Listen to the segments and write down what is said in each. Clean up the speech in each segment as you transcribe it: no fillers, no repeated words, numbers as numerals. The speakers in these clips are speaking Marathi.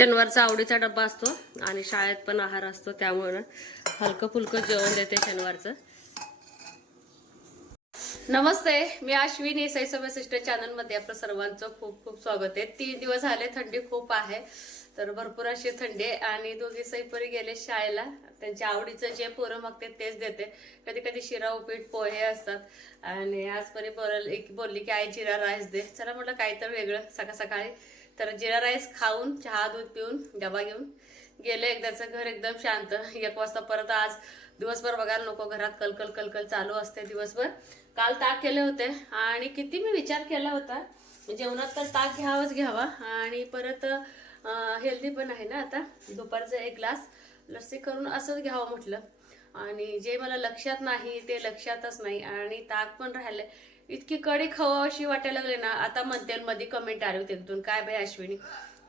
शनिवारचा आवडीचा डब्बा असतो आणि शाळेत पण आहार असतो, त्यामुळे हलकं फुलकं जेवण देते शनिवारचं. नमस्ते, मी अश्विनी सैसव्य सिस्टर चॅनलमध्ये आपलं सर्वांचं खूप खूप स्वागत आहे. 3 दिवस झाले थंडी खूप आहे, तर भरपूर अशी थंडी आहे आणि दोघी सैपरी गेले शाळेला. त्यांच्या आवडीचं जे पोरं मागतात तेच देते. कधी कधी शिरा उपीट पोहे असतात आणि आज परी बोलली की आई जिरा राईस दे. चला म्हटलं काय तर वेगळं सकाळ सकाळी. तर जिरा राईस खाऊन चहा दूध पिऊन डबा घेऊन गेले. एकदाचं घर एकदम शांत. 1 वाजता परत आज दिवसभर बघायला नको, घरात कलकल कलकल चालू असते दिवसभर. काल ताक केले होते आणि किती मी विचार केला होता जेवणात तर ताक घ्यावा आणि परत हेल्दी पण आहे ना. आता दुपारचं 1 ग्लास लस्सी करून असंच घ्यावं म्हटलं आणि जे मला लक्षात नाही ते लक्षातच नाही आणि ताक पण राहिले. इतकी कडी खावाशी वाटायला लागले ना. आता म्हणते मध्ये कमेंट आली होती एकदून, काय बाई अश्विनी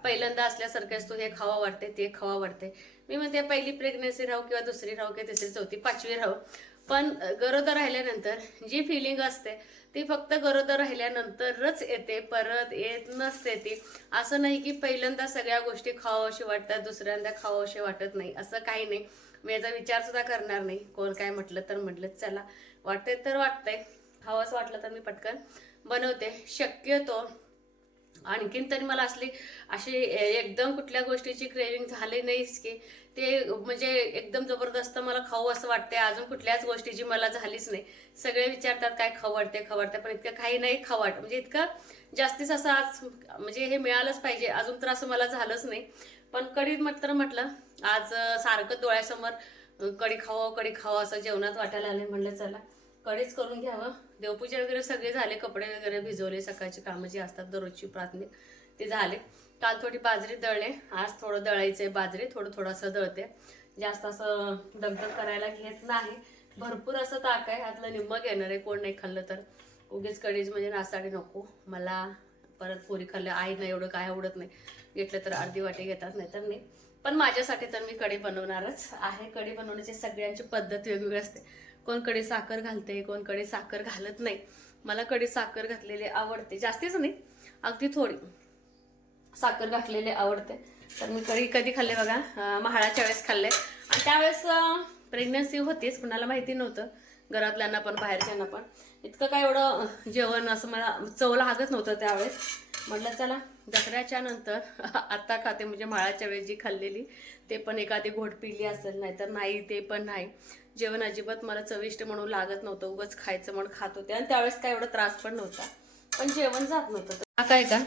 पहिल्यांदा असल्यासारखेच तू हे खावा वाटते ते खावा वाटते. मी म्हणते पहिली प्रेग्नन्सी राहू किंवा दुसरी राहू किंवा तिसरी चौथी 5वी राहू, पण गरोदर राहिल्यानंतर जी फिलिंग असते ती फक्त गरोदर राहिल्यानंतरच येते, परत येत नसते ती. असं नाही की पहिल्यांदा सगळ्या गोष्टी खावाशी वाटतात दुसऱ्यांदा खावाशी वाटत नाही, असं काही नाही. मी याचा विचार सुद्धा करणार नाही. कोण काय म्हटलं तर म्हटलं चला वाटतंय तर वाटतंय, खावंच वाटलं तर मी पटकन बनवते. शक्यतो आणखीन तरी मला अशी एकदम कुठल्या गोष्टीची क्रेविंग झाली नाहीच की ते म्हणजे एकदम जबरदस्त मला खाऊ असं वाटते. अजून कुठल्याच गोष्टीची मला झालीच नाही. सगळे विचारतात काय खाऊ वाटते, पण इतकं काही नाही खाऊ वाटत. म्हणजे इतकं जास्तीच असं आज म्हणजे हे मिळालंच पाहिजे अजून तर असं मला झालंच नाही. पण कढी म्हटलं आज सारखं डोळ्यासमोर कढी खावं असं जेवणात वाटायला आले. म्हणलं चला कढीच करून घ्यावं. देवपूजा वगैरे सगळे झाले, कपडे वगैरे भिजवले, सकाळची कामं जी असतात दररोजची प्राथमिक ते झाले. काल थोडी बाजरी दळले, आज थोडं दळायचंय. बाजरी थोडं दळते, जास्त असं दगदग करायला घेत नाही. भरपूर असं ताक आहे, आतलं निम्म घेणार आहे. कोण नाही खाल्लं तर उगीच कढीच म्हणजे नासाडी नको मला. परत पोरी खाल्लं आई नाही एवढं काय आवडत नाही, घेतलं तर अर्धी वाटी घेतात नाही तर नाही. पण माझ्यासाठी तर मी कढी बनवणारच आहे. कढी बनवण्याची सगळ्यांची पद्धत वेगवेगळी असते. कोण कढी साखर घालते, कोण कढी साखर घालत नाही. मला कढी साखर घातलेली आवडते, जास्तीच नाही, अगदी थोडी साखर घातलेले आवडते. तर मी कधी खाल्ले बघा, महाळाच्या वेळेस खाल्ले आणि त्यावेळेस प्रेग्नन्सी होतीच, कुणाला माहिती नव्हतं, घरातल्यांना पण बाहेरच्यांना पण. इतकं काय एवढं जेवण असं मला चव लागत नव्हतं त्यावेळेस. म्हटलं चला दसऱ्याच्या नंतर आत्ता खाते, म्हणजे महाळाच्या वेळेस जी खाल्लेली ते पण एखादी घोट पिली असेल, नाहीतर नाही ते पण नाही. जेवण अजिबात मला चविष्ट म्हणून लागत नव्हतं, उगाच खायचं म्हणून खात होते आणि त्यावेळेस काय एवढा त्रास पण नव्हता, पण जेवण जात नव्हतं. काय का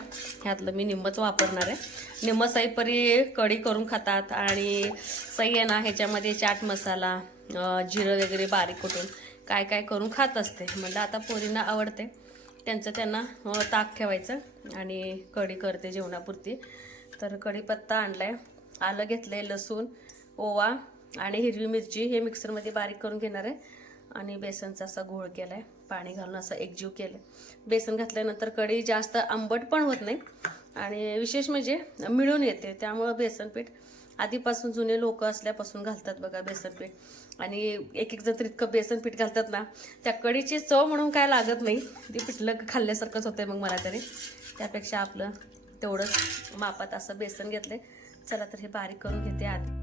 ह्यातलं मी निम्मच वापरणार आहे. निम्म सईपरी कढी करून खातात आणि सई आहे ना ह्याच्यामध्ये चाट मसाला जिरं वगैरे बारीक कुटून काय काय करून खात असते. म्हणलं आता पोरींना आवडते त्यांचं त्यांना ताक ठेवायचं आणि कढी करते जेवणापुरती. तर कढीपत्ता आणलाय, आलं घेतलंय, लसूण, ओवा आणि हिरवी मिरची हे मिक्सरमध्ये बारीक करून घेणार आहे आणि बेसनचा असा घोळ केलाय, पाणी घालून असं एकजीव केलं. बेसन घातल्यानंतर कढी जास्त आंबट पण होत नाही आणि विशेष म्हणजे मिळून येते. त्यामुळं बेसन पीठ आधीपासून जुने लोक असल्यापासून घालतात बघा बेसन पीठ. आणि एक जण तर इतकं बेसन पीठ घालतात ना, त्या कढीची चव म्हणून काय लागत नाही, ती पिठलं खाल्ल्यासारखंच होतंय मग मला तरी. त्यापेक्षा आपलं तेवढंच मापात असं बेसन घेतलंय. चला तर हे बारीक करून घेते आधी.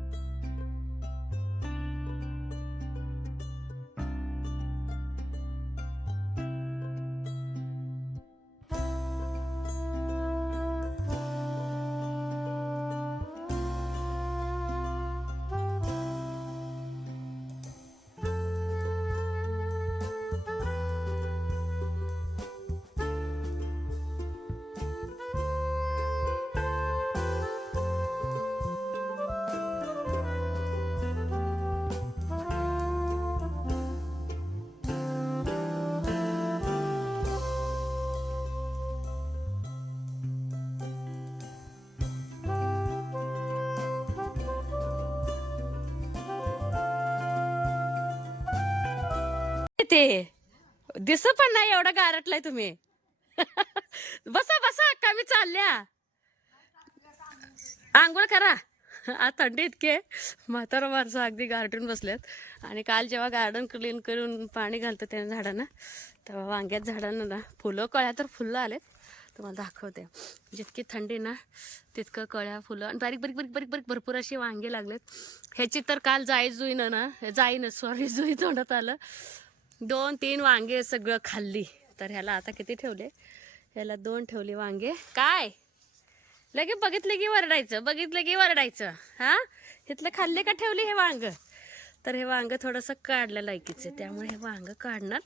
ते दिस पण नाही एवढा गारटलाय तुम्ही. बसा बसा का मी चालल्या आंघोळ करा. आज थंडी इतके म्हातारा माणसं अगदी गार्डन बसल्यात. आणि काल जेव्हा गार्डन क्लीन करून पाणी घालतं त्या झाडांना, तेव्हा वांग्यात झाडांना ना फुलं कळ्या तर फुलं आलेत. तर तुम्हाला दाखवते. जितकी थंडी ना तितकं कळ्या फुलं आणि बारीक बारीक बारीक बारीक बारीक भरपूर असे वांगे लागलेत. ह्याची तर काल जाईनच सॉरी जुई तोंडात आलं. 2-3 वांगे सगळं खाल्ली. तर ह्याला आता किती ठेवले, ह्याला 2 ठेवले वांगे. काय लगे बघितलं की वरडायचं हा. इथलं खाल्ले का ठेवले हे वांग. तर हे वांग थोडंसं काढलं लायकीचं, त्यामुळे हे वांग काढणार.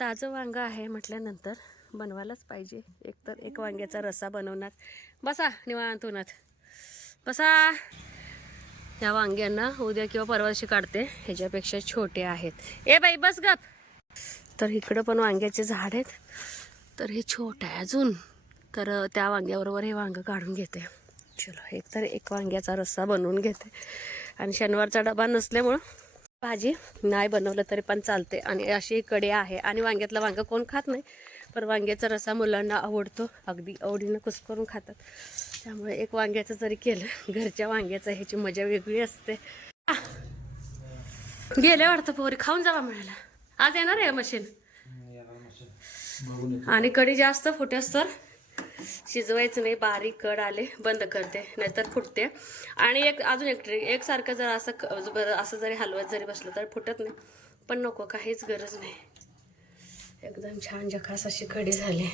ताजं वांग आहे म्हटल्यानंतर बनवायलाच पाहिजे. एकतर एक वांग्याचा रस्सा बनवणार. बसा निवांत उन्हात बसा. या वांग्यांना उद्या किंवा परवा दिवशी काढते, ह्याच्यापेक्षा छोटे आहेत. ए बाई बस गप. तर इकडं पण वांग्याचे झाड आहेत. तर हे छोटं आहे अजून. तर त्या वांग्याबरोबर हे वांग काढून घेते. चलो एकतर एक वांग्याचा रस्सा बनवून घेते. आणि शनिवारचा डबा नसल्यामुळं भाजी नाही बनवलं तरी पण चालते. आणि अशी कढी आहे. आणि वांग्यातलं वांग कोण खात नाही, पण वांग्याचा रस्सा मुलांना आवडतो. अगदी आवडीनं कुस्करून खातात. त्यामुळे एक वांग्याचं जरी केलं, घरच्या वांग्याचं ह्याची मजा वेगळी असते. गेले वाटतं पोरी, खाऊन जावा म्हणाला. आज येणार आहे मशीन. आणि कढी जास्त फुटेस तर शिजवायचं नाही, बारीक कड आले बंद करते, नाहीतर फुटते. आणि अजून एक ट्रिक, एकसारखं जर असं जरी हलवत जरी बसलं तर फुटत नाही. पण नको, काहीच गरज नाही. एकदम छान झकास अशी कढी झाली.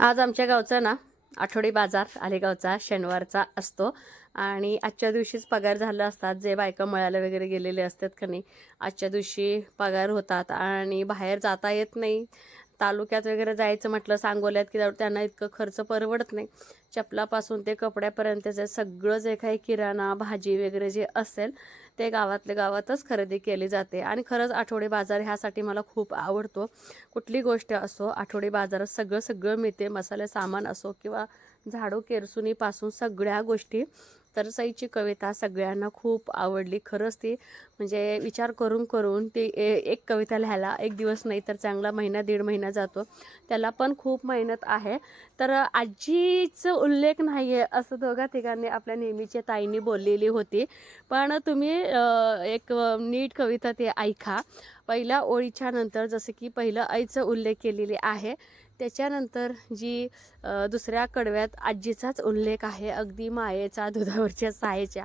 आज आमच्या गावचा ना आठवडी बाजार आलेगावचा शनिवारचा असतो. आणि आजच्या दिवशीच पगार झालं असतात. जे बायका मळ्याला वगैरे गेलेले असतात का नाही, आजच्या दिवशी पगार होतात. आणि बाहेर जाता येत नाही. तालुक्यात वगैरे जायचं म्हटलं, सांगोल्यात की त्यांना इतकं खर्च परवडत नाही. चपलापासून ते कपड्यापर्यंतचे सगळं जे काही किराणा भाजी वगैरे जे असेल ते गावातल्या गावातच खरेदी केली जाते. आणि खरंच आठवडी बाजार ह्यासाठी मला खूप आवडतो. कुठली गोष्ट असो, आठवडी बाजारात सगळं मिळते. मसाले सामान असो किंवा झाडू केरसुनीपासून सगळ्या गोष्टी. तर सईची कविता सगळ्यांना खूप आवडली. खरंच ती म्हणजे विचार करून ती एक कविता लिहायला एक दिवस नाही तर चांगला महिना 1.5 महिना जातो. त्याला पण खूप मेहनत आहे. तर आजीचं उल्लेख नाही आहे असं दोघा तिघांनी आपल्या नेहमीच्या ताईंनी बोललेली होती. पण तुम्ही एक नीट कविता ते ऐका. पहिल्या ओळीच्या नंतर जसं की पहिलं आईचं उल्लेख केलेले आहे, त्याच्यानंतर जी दुसऱ्या कडव्यात आजीचाच उल्लेख आहे, अगदी मायेचा दुधावरच्या सायेच्या.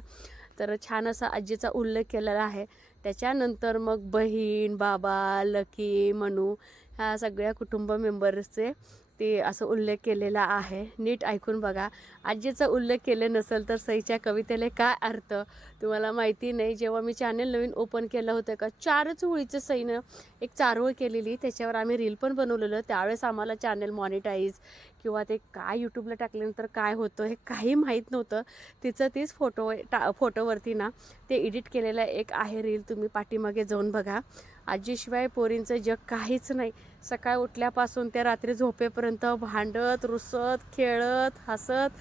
तर छान असा आजीचा उल्लेख केलेला आहे. त्याच्यानंतर मग बहीण बाबा लकी मनू ह्या सगळ्या कुटुंब मेंबर्सचे ते असं उल्लेख केलेला आहे. नीट ऐकून बघा. आजीचा उल्लेख केले नसेल तर सईच्या कवितेला काय अर्थ तुम्हाला माहिती नाही. जेव्हा मी चॅनल नवीन ओपन केलं होतं का 4च ओळीचं सईनं एक चारोळ केलेली, त्याच्यावर आम्ही रील पण बनवलेलं. त्यावेळेस आम्हाला चॅनल मॉनिटाईज किंवा ते काय यूट्यूबला टाकल्यानंतर काय होतं हे काही माहीत नव्हतं. तिचं तीच फोटोवरती ना ते एडिट केलेलं एक आहे रील, तुम्ही पाठीमागे जाऊन बघा. आजीशिवाय पोरींचं जग काहीच नाही. सकाळी उठल्यापासून ते रात्री झोपेपर्यंत भांडत रुसत खेळत हसत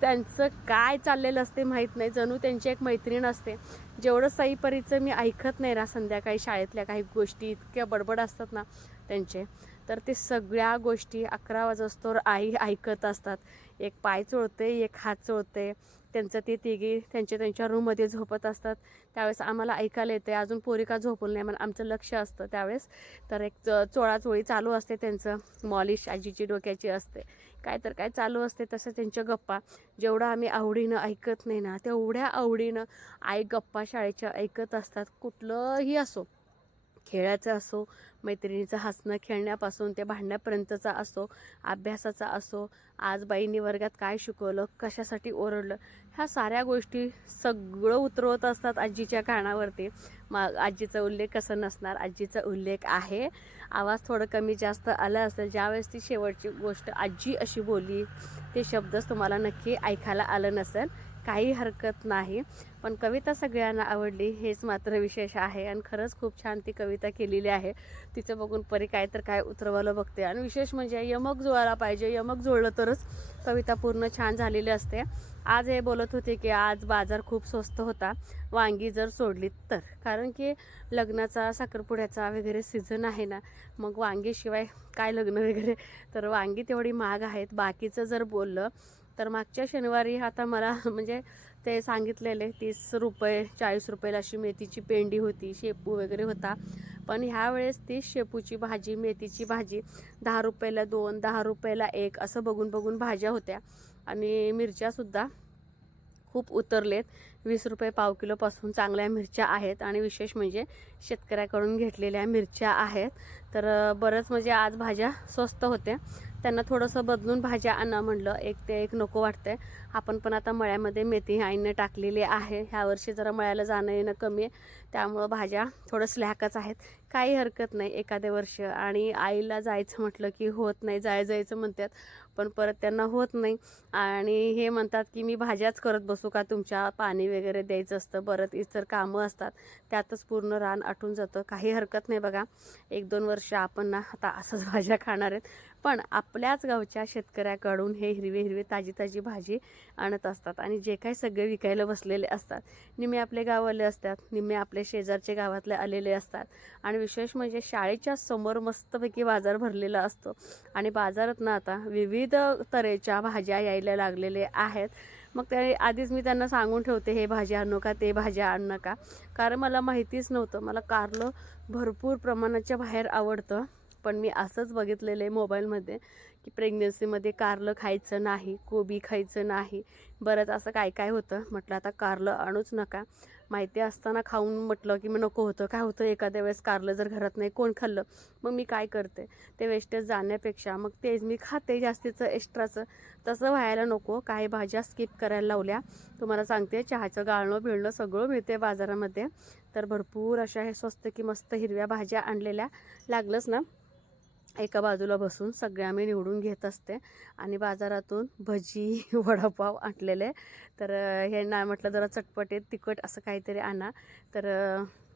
त्यांचं काय चाललेलं असते माहीत नाही. जणू त्यांची एक मैत्रीण असते. जेवढं सईपरीचं मी ऐकत नाही ना, संध्याकाळी शाळेतल्या काही गोष्टी इतक्या बडबड असतात ना त्यांचे, तर ते सगळ्या गोष्टी 11 वाजोस्तोवर आई ऐकत असतात. एक पाय चोळते, एक हात चोळते. त्यांचं ते तिघी त्यांच्या रूममध्ये झोपत असतात. त्यावेळेस आम्हाला ऐकायला येते अजून पोरी का झोपलं नाही म्हणून आमचं लक्ष असतं त्यावेळेस. तर एक चोळाचोळी चालू असते, त्यांचं मॉलिश आजीची डोक्याची असते, काय चालू असते. तसं त्यांच्या गप्पा जेवढं आम्ही आवडीनं ऐकत नाही ना, तेवढ्या आवडीनं आई गप्पा शाळेच्या ऐकत असतात. कुठलंही असो, खेळाचं असो, मैत्रिणीचं हसणं खेळण्यापासून ते भांडण्यापर्यंतचा असो, अभ्यासाचा असो, आज बाईंनी वर्गात काय शिकवलं, कशासाठी ओरडलं, ह्या साऱ्या गोष्टी सगळं उतरवत असतात आजीच्या कानावरती. मग आजीचा उल्लेख कसं नसणार, आजीचा उल्लेख आहे. आवाज थोडं कमी जास्त आला असेल ज्यावेळेस ती शेवटची गोष्ट आजी अशी बोलली, ते शब्दच तुम्हाला नक्की ऐकायला आलं नसेल, काही हरकत नाही. पण कविता सगळ्यांना आवडली हेच मात्र विशेष आहे. आणि खरंच खूप छान ती कविता केलेली आहे. तिचं बघून परी काय तर काय उतरवायला बघते. आणि विशेष म्हणजे यमक जुळायला पाहिजे, यमक जुळलं तरच कविता पूर्ण छान झालेली असते. आज हे बोलत होते की आज बाजार खूप स्वस्त होता वांगी जर सोडलीत तर, कारण की लग्नाचा साखरपुड्याचा वगैरे सीझन आहे ना, मग वांगीशिवाय काय लग्न वगैरे, तर वांगी तेवढी महाग आहेत. बाकीचं जर बोललं तर मागच्या शनिवारी आता मला म्हणजे ते सांगितलेले 30 रुपये 40 रुपयाला अशी मेथीची पेंडी होती, शेपू वगैरे होता. पण ह्या वेळेस ती शेपूची भाजी, मेथीची भाजी 10 रुपयाला 2, 10 रुपयाला 1 असं बघून बघून भाज्या होत्या. आणि मिरच्यासुद्धा खूप उतरलेत. 20 रुपये पाव किलोपासून चांगल्या मिरच्या आहेत. आणि विशेष म्हणजे शेतकऱ्याकडून घेतलेल्या मिरच्या आहेत. तर बरंच म्हणजे आज भाज्या स्वस्त होत्या. त्यांना थोडंसं बदलून भाज्या आणा म्हणलं, एक ते एक नको वाटतंय. आपण पण आता मळ्यामध्ये मेथी आईने टाकलेली आहे. ह्या वर्षी जरा मळ्याला जाणं येणं कमी आहे, त्यामुळं भाज्या थोडं स्लॅकच आहेत. काही हरकत नाही एखाद्या वर्ष. आणि आईला जायचं म्हटलं की होत नाही, जायचं म्हणतात, पण परत त्यांना होत नाही. आणि हे म्हणतात की मी भाज्याच करत बसू का, तुमच्या पाणी वगैरे द्यायचं असतं, बरं इतर कामं असतात, त्यातच पूर्ण रान आटून जातं. काही हरकत नाही बघा, 1-2 वर्ष आपण ना आता असंच भाज्या खाणार आहेत. पण आपल्याच गावच्या शेतकऱ्याकडून हे हिरवे ताजी ताजी भाजी आणत असतात. आणि जे काही सगळे विकायला बसलेले असतात, निम्मे आपले गाववाले असतात, निम्मे आपले शेजारचे गावातले आलेले असतात. आणि विशेष म्हणजे शाळेच्या समोर मस्तपैकी बाजार भरलेला असतो. आणि बाजारात ना आता विविध तऱ्हेच्या भाज्या यायला लागलेल्या आहेत. मग ते आधीच मी त्यांना सांगून ठेवते, हे भाज्या आणू का, ते भाज्या आणू नका, कारण मला माहितीच नव्हतं. मला कारलं भरपूर प्रमाणाच्या बाहेर आवडतं, पण मी असंच बघितलेलं आहे मोबाईलमध्ये की प्रेग्नन्सीमध्ये कारलं खायचं नाही, कोबी खायचं नाही, बरंच असं काय काय होतं. म्हटलं आता कारलं आणूच नका. माहिती असताना खाऊन म्हटलं की मग नको होतं. काय होतं एखाद्या वेळेस कारलं जर घरात नाही कोण खाल्लं, मग मी काय करते, ते वेस्टेज जाण्यापेक्षा मग तेच मी खाते जास्तीचं एक्स्ट्राचं. तसं व्हायला नको. काही भाज्या स्किप करायला लावल्या. तुम्हाला सांगते, चहाचं गाळणं बिळणं सगळं मिळते बाजारामध्ये. तर भरपूर अशा हे स्वस्त की मस्त हिरव्या भाज्या आणलेल्या. लागलंच ना एका बाजूला बसून सगळे आम्ही निवडून घेत असते. आणि बाजारातून भजी वडापाव आणलेले. तर हे ना म्हटलं जरा चटपटीत तिखट असं काहीतरी आणा. तर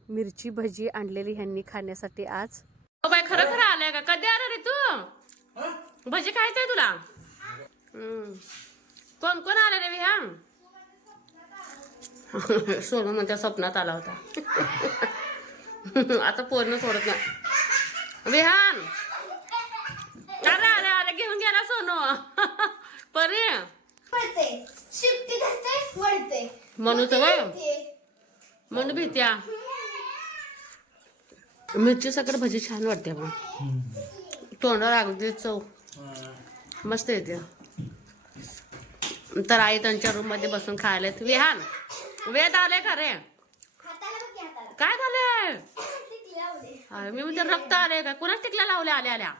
मिरची भजी आणलेली ह्यांनी खाण्यासाठी आज. बाय खरं खरं आलंय का, कधी आला रे तू, भजी खायचंय तुला? कोण कोण आलं रे विहान? सोनू म्हणत्या स्वप्नात आला होता. आता पूर्ण सोडत नाही विहान. अरे अरे अरे घेऊन गेला सोनू. परी म्हणूच म्हणून भीत्या. मिरची सकट भजी छान वाटते मग, तोंडावर अगदी चव मस्त येते. तर आई त्यांच्या रूम मध्ये बसून खायला. विहान वेद आले का रे? काय झालंय? मी म्हणजे रक्त आले का? कुणाच टिकला लावले आल्या आल्या?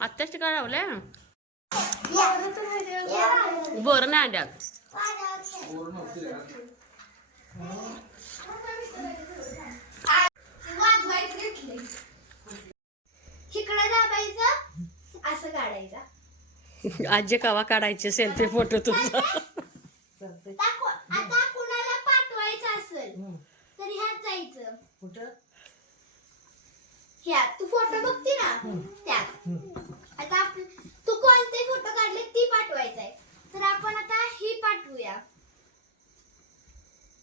आत्ताच टिकला लावले. बरं नाही अंड्यात. आजी कवा काढायचे सेल्फी फोटो तुझा? आता कुणाला पाठवायचं असेल तर ह्यात जायचं. कुठं? ह्यात तू फोटो बघते ना त्यात. आता तू कोणते फोटो काढले ती पाठवायचंय, तर आपण आता ही पाठवूया.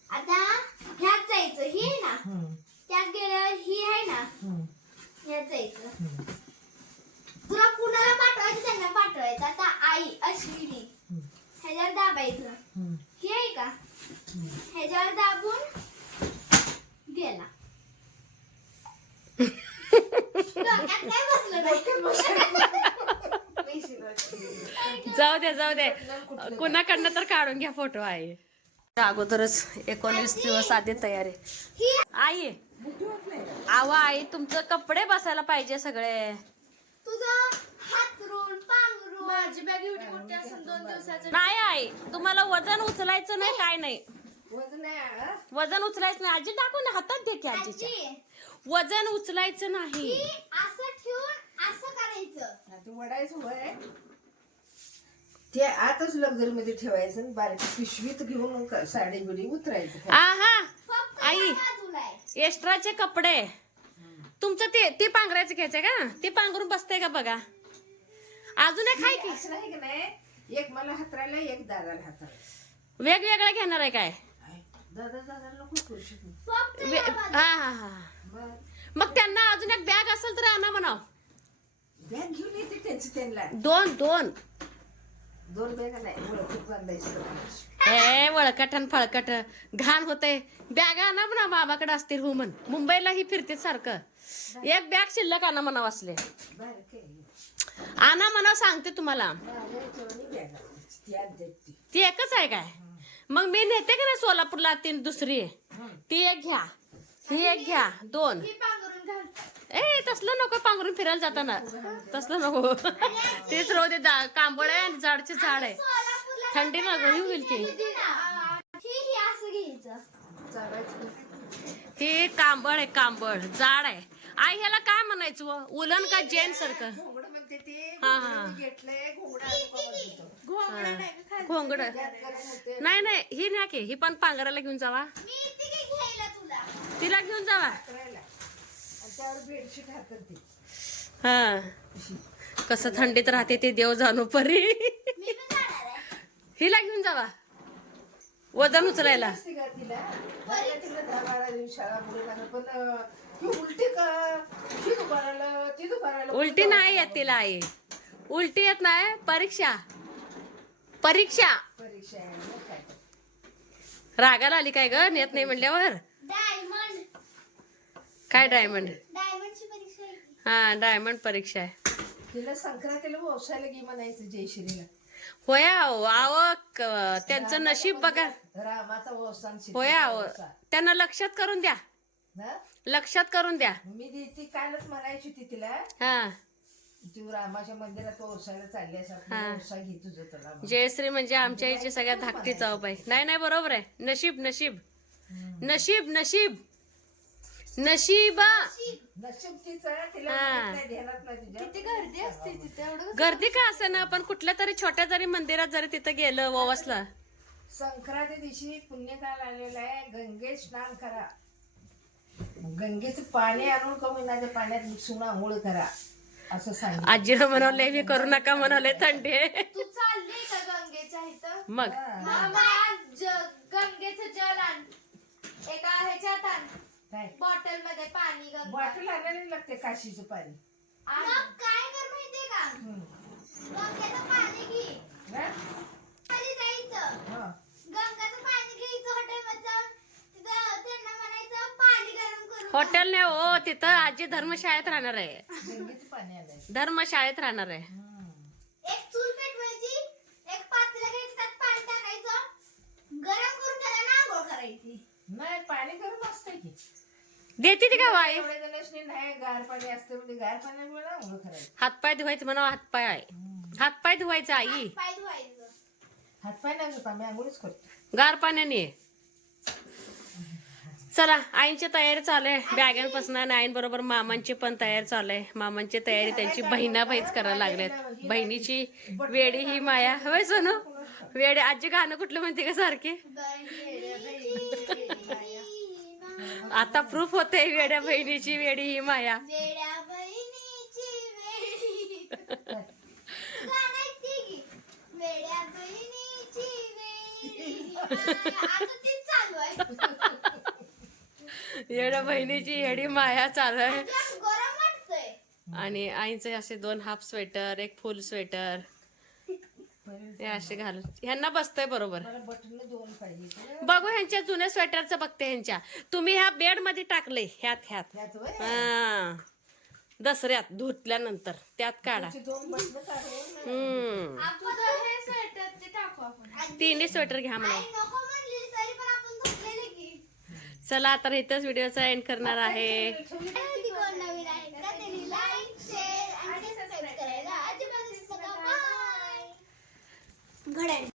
आता ह्यात जायचं, ही आहे ना, त्यात गेल्यावर ही आहे ना, ह्यात जायचं. तुला कुणाला पाठवायचं त्यांना पाठवायचं. आता आई अश्विनी ह्याच्यावर दाबायचं, हे आहे का, ह्याच्यावर दाबून गेला. जाऊ दे कुणाकडनं तर काढून घ्या फोटो. आहे अगोदरच 19 दिवस आधी तयारी. आई आवा आई तुमचं कपडे बसायला पाहिजे सगळे. तुझं हातरून पांघरून माझी बॅग एवढी मोठी असेल 2 दिवसाचं. नाही आई तुम्हाला वजन उचलायचं नाही, काय नाही वजन उचलायचं नाही. आजी टाकून हातात दे की आजीच्या. वजन उचलायचं नाही, असं ठेवून असं करायचं. तू वडायचं होय ते आताच लक्झरी मध्ये ठेवायचं. बारीक पिशवीत घेऊन साडी बिडी उतरायचं. आई एक्स्ट्राचे कपडे तुमचं ते पांघरायचं घ्यायचंय का? ते पांघरून बसतंय का बघा. अजून एक आहे की नाही की नाही, एक मला हातरायला एक दादाला हातरायला. वेगवेगळं घेणार आहे काय? दादाला नको करू शकत. मग त्यांना अजून एक बॅग असेल तर आणा म्हणाव. बॅग घेऊन येते त्यांचं त्यांना. दोन 2 बॅगा नाही ओळखीत बांधायचं. ए वळकट आणि फळकट घाण होते. बॅगा आणा म्हणा मामाकडे असतील हो म्हण. मुंबईला ही फिरते सारखं. एक बॅग शिल्लक आणा म्हणा वाचले. बारके आणा म्हणा सांगते तुम्हाला. माझ्या याच्यावर बॅगा ती आणतात ती. ती एकच आहे काय? मग मी नेते का नाही सोलापूरला ती दुसरी ती एक घ्या, ही एक घ्या, 2. ही पांघरून घालतात. ए तसलं नको पांघरून फिरायला जाताना. तसलं नको. तेच राहू दे. कांबळ आहे आणि झाडचे झाड आहे. सोलापूरला थंडी नको ही होईल की. ही असं घ्यायचं. चालायचं. ही कांबळ आहे, कांबळ जाड आहे. आई ह्याला काय म्हणायचं व? उलन का जेन सारखं? घोंगड म्हणते ते. हा, हा. घेतलंय घोंगडा घोंगड नाही नाही ही नाही की ही पण पांघरायला घेऊन जावा. मी ती घ्यायला तुला. तिला घेऊन जावा. करायला आणि त्यावर बेडशीट हातात ते. हा कसं थंडीत राहते ते देव जाणू परी. मी पण जाणार आहे. हिला घेऊन जावा वजन उचलायला. असते का तिला मला तिला 10-12 दिवस शाळा पुढे लागत पण ती उलटी का ही दुकानाला ती दुकानाला उलटी नाही येत तिला आई. उलटी येत नाही. परीक्षा परीक्षा परीक्षा आहे मग काय. रागाला आली काय ग नेत नाही म्हणल्यावर. डायमंड. काय डायमंड? डायमंडची परीक्षा आहे ती. हा डायमंड परीक्षा आहे. तिला संक्रांतीला व्यवसायाला घे म्हणायचं जयश्रीला. होय आहो आहो त्यांचं नशीब बघा. रामाचा व्यवसाय होय आहो त्यांना लक्षात करून द्या. लक्षात करून द्या. मी ती कालच म्हणायची होती तिला हा तू रामाच्या मंदिरात व्यवसायाला चालली असं व्यवसाय घे तुझं तुला. जयश्री म्हणजे आमच्या इथे सगळ्यात धाकटी जाऊबाई. नाही नाही बरोबर आहे. नशीब नशीब नशीब नशीब नशीबा. नशीब तिचं तिला हा. माहित नाही, ध्यानात नाही तुझ्या. किती गर्दी असते तिथे एवढं. गर्दी का असं ना पण कुठल्या तरी छोट्या जरी मंदिरात जरी तिथं गेलं ववसला. संक्रांती दिवशी पुण्यकाल आलेला आहे. गंगे स्नान करा. गंगेचं पाणी आणून कमी पाण्यात मिसळून आंघोळ करा असं सांगितलं. आजीनं म्हणाले मी करू नका म्हणाले थंडी आहे. तू चालली का गंगेच्या इथं? मग गंगेचं जल आण. एका ह्याच्यात आण. काय बॉटल मध्ये पाणी गंगा. बॉटल आणायला लागते काशीचं पाणी. मग काय कर माहितीये का? गंगेचं पाणी घे. हा? खाली जायचं. हा. गंगाचं पाणी घ्यायचं हॉटेलमध्ये जाऊन. तिथं त्यांना म्हणायचं पाणी गरम करून. हॉटेल नाही हो तिथं आजी धर्मशाळेत राहणार आहे. गंगेचं पाणी आलंय. धर्मशाळेत राहणार आहे. एक चूल पेटवायची. एक पातेलं घ्यायचं त्यात पाणी टाकायचं. गरम करून त्याला आंघोळ करायची. नाही पाणी गरम असतंय की. देते ती का वाई. एवढ्या जणांनी नाही गार पाणी असतं म्हणजे गार पाण्यामुळे आंघोळ करायचं. हातपाय धुवायचं म्हणा. हातपाय आहे. हातपाय धुवायचं आई. पाय धुवायचं. हातपाय नाही होत आम्ही आंघोळच करतो. गार पाण्याने. चला आईंची तयारी चालू आहे बॅगांपासून आणि आईंबरोबर मामांची पण तयारी चालू आहे. मामांची तयारी त्यांची बहिणाबाईच करायला लागल्यात. बहिणीची वेडी ही माया. होय सोनू वेडी. आजी गाणं कुठलं म्हणते का सारखे. आता प्रूफ होते वेड्या बहिणीची वेडी ही माया. वेड्या बहिणीची वेडी. गाणं ऐकते की. वेड्या बहिणीची वेडी. आता तेच चालू आहे. वेड्या बहिणीची वेडी माया चालू आहे. तुला गरम वाटतंय. आणि आईचे असे 2 हाफ स्वेटर, एक फुल स्वेटर हे असे घालून ह्यांना बसतंय बरोबर. मला बटन 2 पाहिजे. बघू ह्यांच्या जुन्या स्वेटरचं बघते. ह्यांच्या तुम्ही ह्या बेड मध्ये टाकले ह्यात त्यात होय? हा दसऱ्यात धुतल्यानंतर त्यात काढा. त्याची 2 बटन काढून आपण हे स्वेटर ते टाकू आपण. तिन्ही स्वेटर घ्या म्हणा. आई नको म्हणली तरी पण आपण धुतलेले की. चला आता इथंच व्हिडिओचा एंड करणार आहे. ती कोण नवीन आहे का त्यांनी लाईक शेअर आणि सबस्क्राईब करायला अजिबात विसरू नका. बाय. घड्याळ